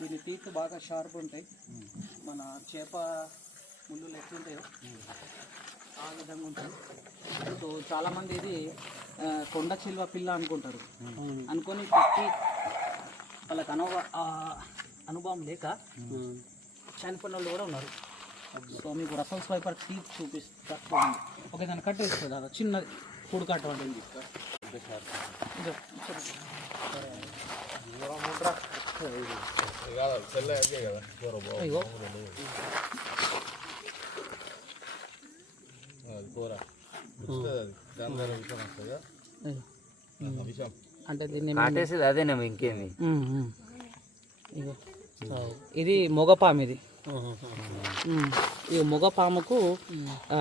దీని టీత్ బాగా షార్ప్ ఉంటాయి. మన చేప ముళ్ళు ఎట్లుంటాయో ఆ విధంగా ఉంటుంది సో చాలామంది ఇది కొండ చిల్వ పిల్ల అనుకుంటారు. అనుకొని పెట్టి వాళ్ళకి అనుభవ ఆ అనుభవం లేక చనిపోయిన వాళ్ళు కూడా ఉన్నారు. సో మీకు రసల్ స్వైపర్ టీత్ చూపిస్తా. చూడండి ఓకే దాన్ని కట్టేస్తుంది అలా. చిన్నది కూడు కట్టవండి ఇదో, అంటే దీన్ని కాటేసేది అదేనేమో ఇంకేంది? ఇది మొగపాము ఇది. ఈ మొగపాముకు ఆ,